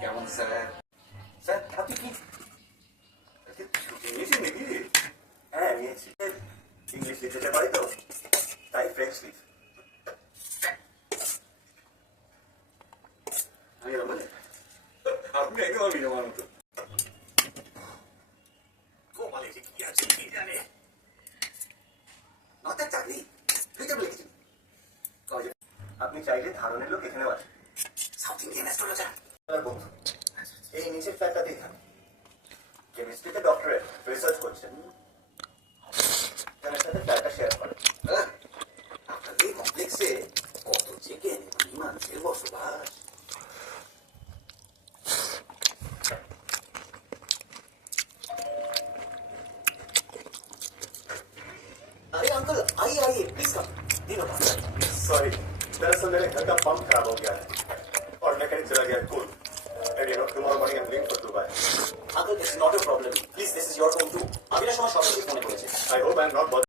কেমন sir? Sir আপনি কি ছুটি নিয়েছেন নাকি? হ্যাঁ নিয়েছি। ইংলিশ লিখতে পারি তো, তাই ফ্রেঞ্চ লিখ। আপনি একেবারে বিনয় মতো গোপালে যে কি আছে কি জানে। নটার চাকরি লিখতে লিখেছেন। আপনি চাইলে ধারণের লোক এখানেও আসে। সাউথ ইন্ডিয়ান অ্যাস্ট্রোলজার বন্ধু এই নিচের ফ্ল্যাটটাতেই থাকে। কেমিস্ট্রিতে ডক্টরেট রিসার্চ করছেন, সাথে ফ্ল্যাটটা শেয়ার করেন। আপনাদের এই কমপ্লেক্সে কত যে জ্ঞানী মানুষের বসবাস। अरे अंकल आइए आइए प्लीज कम। दिनों सॉरी, दरअसल मेरे घर का पंप खराब हो गया है और मैकेनिक चला गया cool. And you know, tomorrow morning I'm leaving for Dubai. Uncle, it's not a problem. Please, this is your home too. अभी ना समय शॉपिंग की फोन करेंगे. I hope I'm not bothering.